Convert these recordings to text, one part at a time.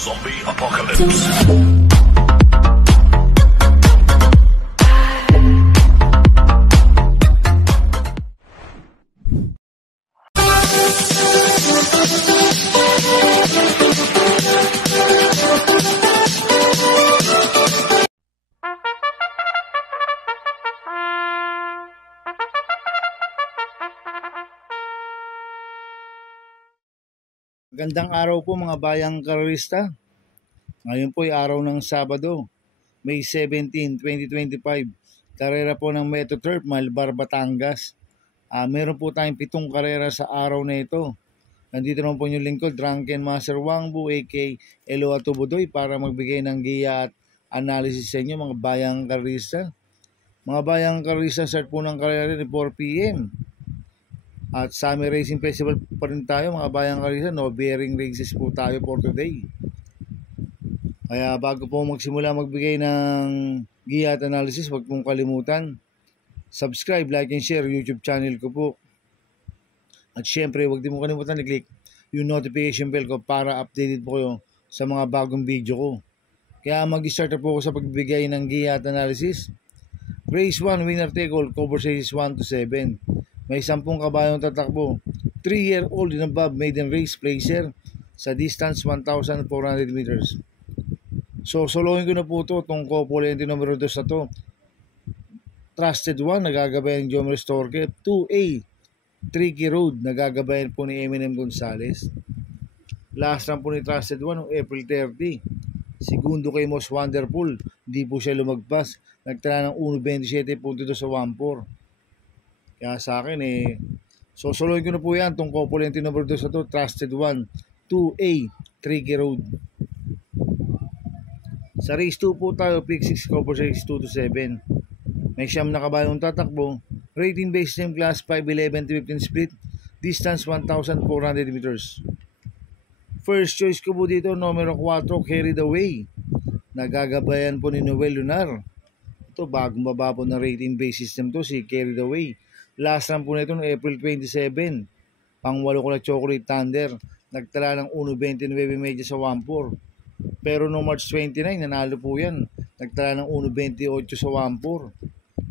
Zombie Apocalypse. Magandang araw po mga bayang karerista. Ngayon po ay araw ng Sabado, May 17, 2025. Karera po ng Metro Turf, Malbar, Batangas. Meron po tayong 7 karera sa araw na ito. Nandito naman po yung lingkod, Drunken Master Wangbu, a.k.a. Elo Atubudoy, para magbigay ng giya at analysis sa inyo mga bayang karerista. Mga bayang karerista, start po ng karera ni 4 p.m. At Summer Racing Festival pa rin tayo mga bayang karisa, no bearing races po tayo for today. Kaya bago po magsimula magbigay ng giya at analysis, huwag pong kalimutan subscribe, like and share YouTube channel ko po. At syempre huwag din mo kalimutan i-click yung notification bell ko para updated po kayo sa mga bagong video ko. Kaya mag-start po ako sa pagbigay ng giya at analysis. Race 1, winner take all, cover races 1 to 7. May 10 kabayong tatakbo. 3-year-old and above maiden race placer sa distance 1,400 meters. So, solohin ko na po ito, itong Copolente numero 2 na to. Trusted 1, nagagabayan ni Jomar Storke. 2A, Tricky Road, nagagabayan po ni Eminem Gonzalez. Last run po ni Trusted 1, April 30. Segundo kay Most Wonderful, di po siya lumagpas. Nagtala ng 1.27.2 sa 1.4. Kaya sa akin solohin ko na po yan, itong Copolente number 2 na to, Trusted 1, 2A, Tricky Road. Sa race 2 po tayo, pick 6, cover race 2 to 7. May 9 na kabayong tatakbo, rating based name class 5, 11 to 15 split, distance 1,400 meters. First choice ko po dito, numero 4, Carried Away. Nagagabayan po ni Noel Lunar. Ito, bagong baba po na rating based system to, si Carried Away. Last run po nito noong April 27, pang-8 ko na Chocolate Thunder, nagtala ng 1.29 medya sa 1.4. Pero noong March 29, nanalo po yan, nagtala ng 1.28 sa 1.4.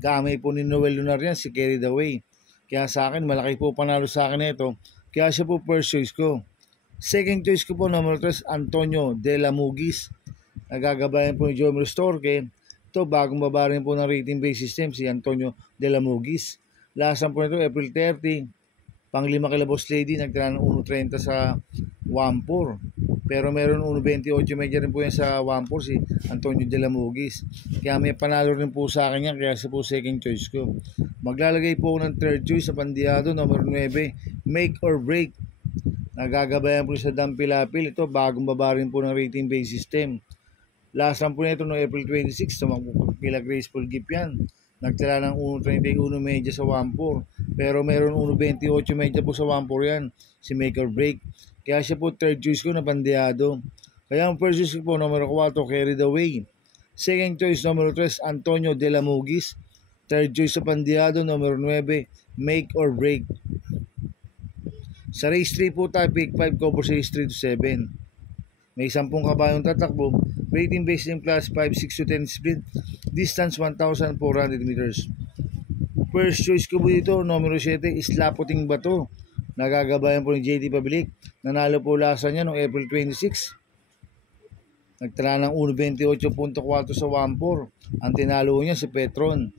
Gamay po ni Noel Lunar yan, si Carried Away. Kaya sa akin, malaki po panalo sa akin ito, kaya siya po first choice ko. Second choice ko po, number 3, Antonio de la Mugis. Nagagabayan po ni Jomar Storke. Ito, bagong baba rin po ng rating based system, si Antonio de la Mugis. Last run po nito, April 30, pang-5 kila Boss Lady, nagtala ng 1.30 sa 1.4. Pero meron 1.28 medya rin po yan sa 1.4, si Antonio de la Mugis. Kaya may panalo rin po sa akin yan, kaya siya po second choice ko. Maglalagay po ako ng third choice sa Pandiado, number 9, Make or Break. Nagagabayan po sa Dampilapil. Ito, bagong baba rin po ng rating based system. Last run po nito noong April 26, tumakbo kila Graceful Gift yan. Nagtala ng 1.31 medya sa 1.4. Pero meron 1.28 medya po sa 1.4 yan, si Make or Break. Kaya siya po third choice ko na Pandiado. Kaya ang first choice ko po, numero 4, Carried Away. Second choice, numero 3, Antonio de la Mugis. Third choice sa Pandiado, numero 9, Make or Break. Sa race 3 po tayo, pick 5, cover race 3 to 7. May 10 kabayong tatakbo. Rating based in class 5, 6 to 10 split. Distance 1,400 meters. First choice ko po dito, numero 7, Isla Puting Bato. Nagagabayan po ni JT Pabilik. Nanalo po lasa niya noong April 26. Nagtala ng 1.28.4 sa 1.4. Ang tinalo niya si Petron.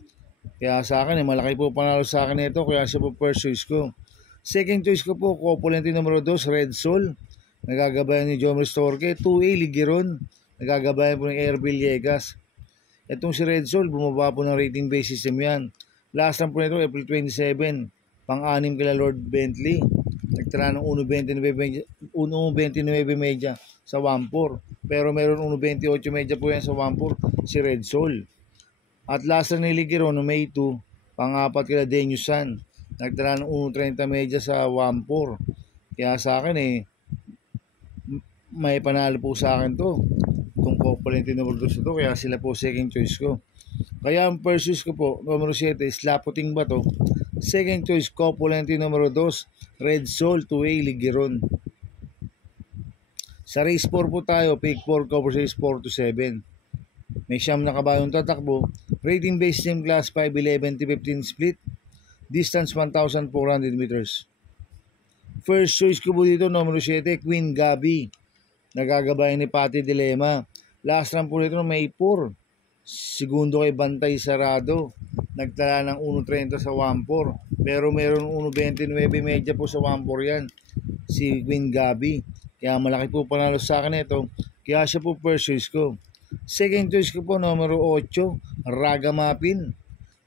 Kaya sa akin, malaki po panalo sa akin ito. Kaya siya po first choice ko. Second choice ko po, Copolente numero 2, Red Soul. Nagagabayan ni Jomar Storke. 2A, Ligiron. Nagagabayan po ng Air Villegas. Itong si Red Soul, bumaba po ng rating based system yan. Last run po nito, April 27. Pang-6 kila Lord Bentley. Nagtala ng 1.29 medya sa 1.4. Pero meron 1.28 medya po yan sa 1.4, si Red Soul. At last run ni Ligiron no May 2. Pang-4 kila Denyusan. Nagtala ng 1.30 medya sa 1.4. Kaya sa akin may panalo po sa akin to. Itong Copolente number 2 to, kaya sila po second choice ko. Kaya ang first choice ko po, numero 7, Isla Puting Bato. Second choice, Copolente numero 2, Red Soul, 2A, Ligiron. Sa race 4 po tayo, pick 4 cover race 4 to 7. May siyam na kabayong tatakbo. Rating based team class 5, 11 to 15 split. Distance 1,400 meters. First choice ko po dito, numero 7, Queen Gabi. Nagagabayan ni Patty Dilema. Last run po nito may 4. Segundo kay Bantay Sarado. Nagtala ng 1.30 sa 1.4. Pero meron 1.29 medya po sa 1.4 yan. Si Queen Gabi. Kaya malaki po panalo sa akin ito. Kaya siya po first choice ko. Second choice ko po, numero 8, Ragamapin.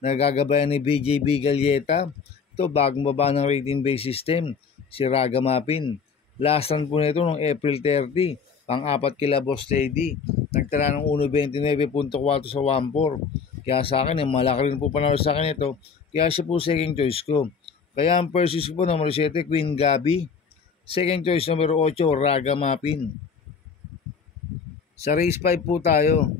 Nagagabayan ni BJB Galieta. Ito, bagong baba ng rating base system. Si Ragamapin. Last run po nito noong April 30. Pang-apat kila Boss Lady. Nagtala ng 1.29.4 sa 1.4. Kaya sa akin, malaki rin po panalo sa akin ito. Kaya siya po second choice ko. Kaya ang first choice ko po, numero 7, Queen Gabi. Second choice, numero 8, Ragamapin. Sa race 5 po tayo.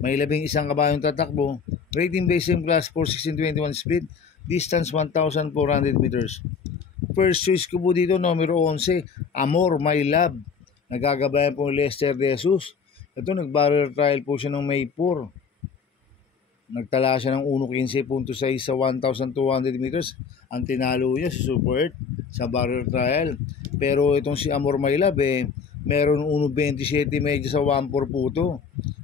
May 11 kabayong tatakbo. Rating base team class 4, 16, 21 split. Distance 1,400 meters. First choice ko po dito, numero 11, Amor, My Love. Nagagabayan po Lester De Jesus. Ito, nag-barrier trial po siya ng May 4. Nagtala siya ng 1.15.6 sa 1,200 meters. Ang tinalo niya si Super Earth sa barrier trial. Pero itong si Amor, My Love, meron 1.27 medyo sa 1.4 po ito.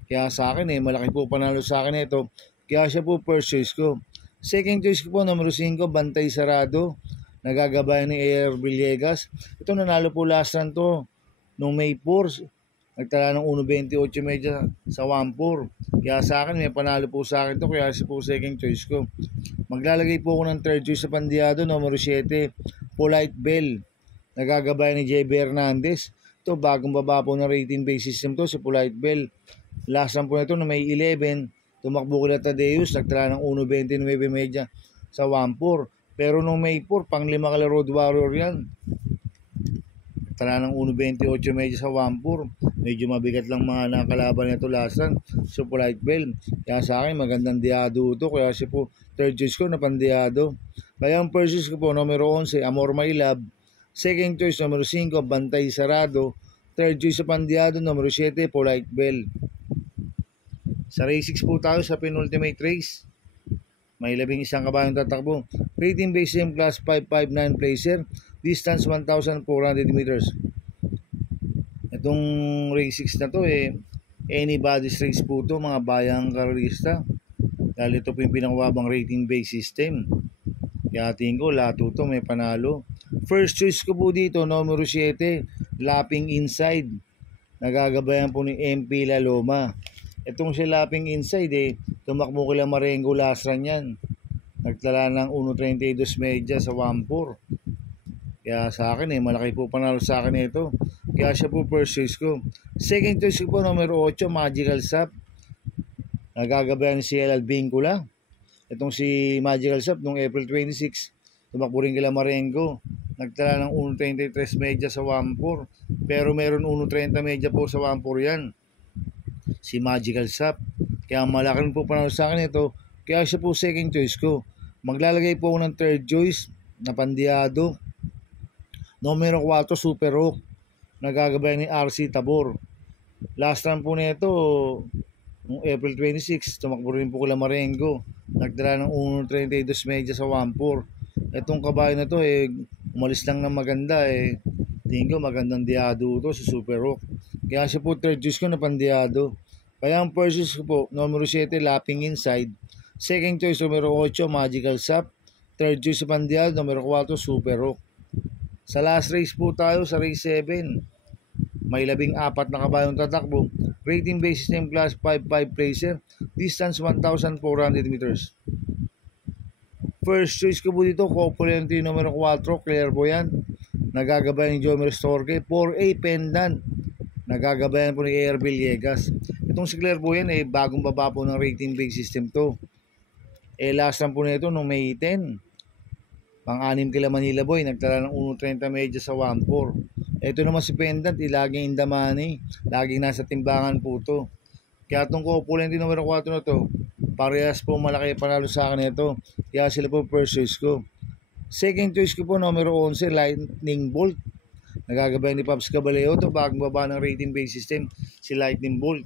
Kaya sa akin, malaki po panalo sa akin ito. Kaya siya po first choice ko. Second choice ko po, numero 5, Bantay Sarado. Nagagabayan ni Air Villegas. Ito, nanalo po last run to noong May 4. Nagtala ng 1.28 medya sa 1.4. Kaya sa akin, may panalo po sa akin to. Kaya siya po second choice ko. Maglalagay po ako ng third choice sa pandiado, numero 7, Polite Bell. Nagagabayan ni JB Hernandez. Ito, bagong baba po ng rating base system to, si Polite Bell. Last run po na ito na may 11. Tumakbo kila Tadeus, nagtala ng 1.29 medya sa 1.4. Pero nung May 4, pang 5 kala Road Warrior yan. Nagtala ng 1.28 medya sa 1.4. Medyo mabigat lang mga nakalaban nito last run. So Polite Bell. Kaya sa akin, magandang diado ito. Kaya siya po third choice ko na pandiado. Kaya ang first choice ko po, numero 11, Amor, My Love. Second choice, numero 5, Bantay Sarado. Third choice sa pandiado, numero 7, Polite Bell. Sa race 6 po tayo sa penultimate race. May 11 kabayong tatakbo. Rating base team class 559 placer. Distance 1,400 meters. Itong race 6 na to anybody's race po to, mga bayang karista. Dahil ito po yung pinakababang rating base system. Kaya tingin ko lahat ito may panalo. First choice ko po dito, numero 7, Lapping Inside. Nagagabayan po ni MP Laloma. Itong si Lapping Inside tumakbo kila Marengo last run yan. Nagtala ng 1.32 medya sa 1.4. Kaya sa akin malaki po panalo sa akin ito. Kaya siya po first choice ko. Second choice ko po, numero 8, Magical Sap. Nagagabayan si LL Vincula. Itong si Magical Sap noong April 26, tumakbo rin kila Marengo. Nagtala ng 1.33 medya sa 1.4. Pero meron 1.30 medya po sa 1.4 yan. Si Magical Sap. Kaya malaki rin po panalo sa akin ito. Kaya siya po second choice ko. Maglalagay po ako ng third choice na pandiado. Numero 4, Super Rock. Nagagabayan ni RC Tabor. Last run po nito noong April 26, tumakbo rin po kila Marengo. Nagdala ng 1.32 medya sa 1.4. Itong kabayo na to umalis lang ng maganda tingin ko magandang diado to si Super Rock. Kaya siya po third choice ko na pandiado. Kaya ang first choice ko po, numero 7, Lapping Inside. Second choice, numero 8, Magical Sap. Third choice sa pandiado, numero 4, Super Rock. Sa last race po tayo, sa race 7. May 14 na kabayong tatakbo. Rating base system class 5.5 placer. Distance 1,400 meters. First choice ko po dito, Copulento numero 4, Clairvoyant. Nagagabayan ni Jomer Storge. 4A Pendant. Nagagabayan po ni Air Villegas. Itong si Clairvoyant bagong baba po ng rating base system to. Last run po nito noong May 10. Pang-anim kila Manila Boy, nagtala ng 1.30 medya sa 1.4. Ito naman si Pendant, laging in the money. Laging nasa timbangan po to. Kaya itong Copulento numero 4 na to, parehas po malaki panalo sa akin ito. Kaya sila po first choice ko. Second choice ko po, numero 11, Lightning Bolt. Nagagabay ni Pops Caballero to bagong baba ng rating base system si Lightning Bolt.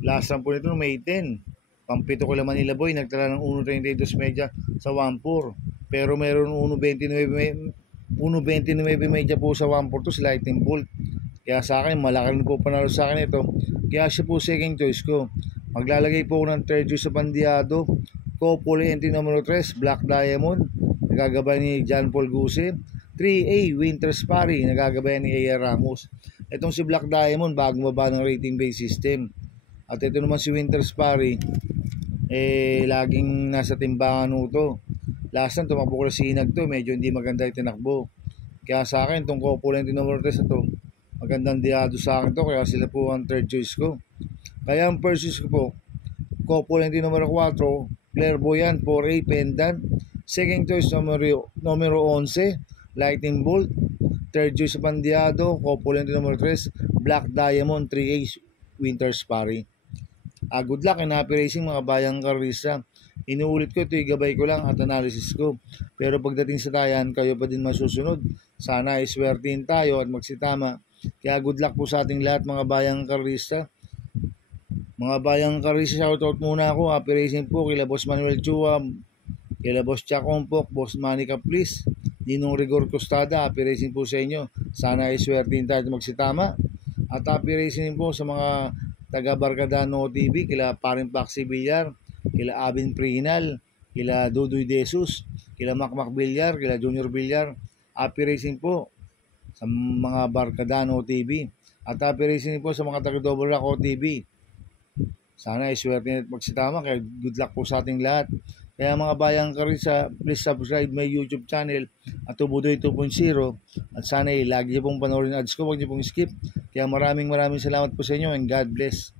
Last run po nito May 10. Pampito ko laman nila boy, nagtala ng 1.32 media sa 1.4. Pero meron 1.29 media po sa 1.4 to si Lightning Bolt. Kaya sa akin, malaki rin po panalo sa akin ito. Kaya siya po second choice ko. Maglalagay po ng third choice sa Bandiado. Copole entry numero 3, Black Diamond. Nagagabay ni John Paul Guse. 3A, Winters Pari. Nagagabay ni A.R. Ramos. Itong si Black Diamond, bagong baba ng rating base system. At ito naman si Winters Pari, laging nasa timbangan ito. Last time, tumakbo ko na sinag to. Medyo hindi maganda yung tinakbo. Kaya sa akin, itong Copole entry numero 3 ito, magandang diado sa akin to, kaya sila po ang third choice ko. Kaya ang first choice ko po, Copole entry numero 4, Clairvoyant 4A Pendant. Second choice numero 11, Lightning Bolt. Third choice sa Bandiado, Copole entry numero 3, Black Diamond 3A Winters Pari. Good luck and happy racing mga bayang karista. Inuulit ko, ito gabay ko lang at analysis ko. Pero pagdating sa tayan, kayo pa din masusunod. Sana iswertihin tayo at magsitama. Kaya good luck po sa ating lahat mga bayang karista. Mga bayang karista, shoutout muna ako. Happy racing po kila Boss Manuel Chua, kila Boss Chuck Ompok, Boss Manica Please, Ninong Rigor Costada. Happy racing po sa inyo. Sana iswertihin tayo at magsitama. At happy racing po sa mga taga Barcadano TV, kila Paring Paxi Villar, kila Abin Prinal, kila Dudoy Desus, kila Macmac Villar, kila Junior Villar. Happy racing po sa mga Barcadano TV. At happy racing po sa mga taga Double Rock TV. Sana iswerte at magsitama. Kaya good luck po sa ating lahat. Kaya mga bayang karisa, please subscribe my YouTube channel at Tubudoy 2.0. At sana lagi niyo pong panoorin ads ko, huwag niyo pong skip. Kaya maraming salamat po sa inyo and God bless.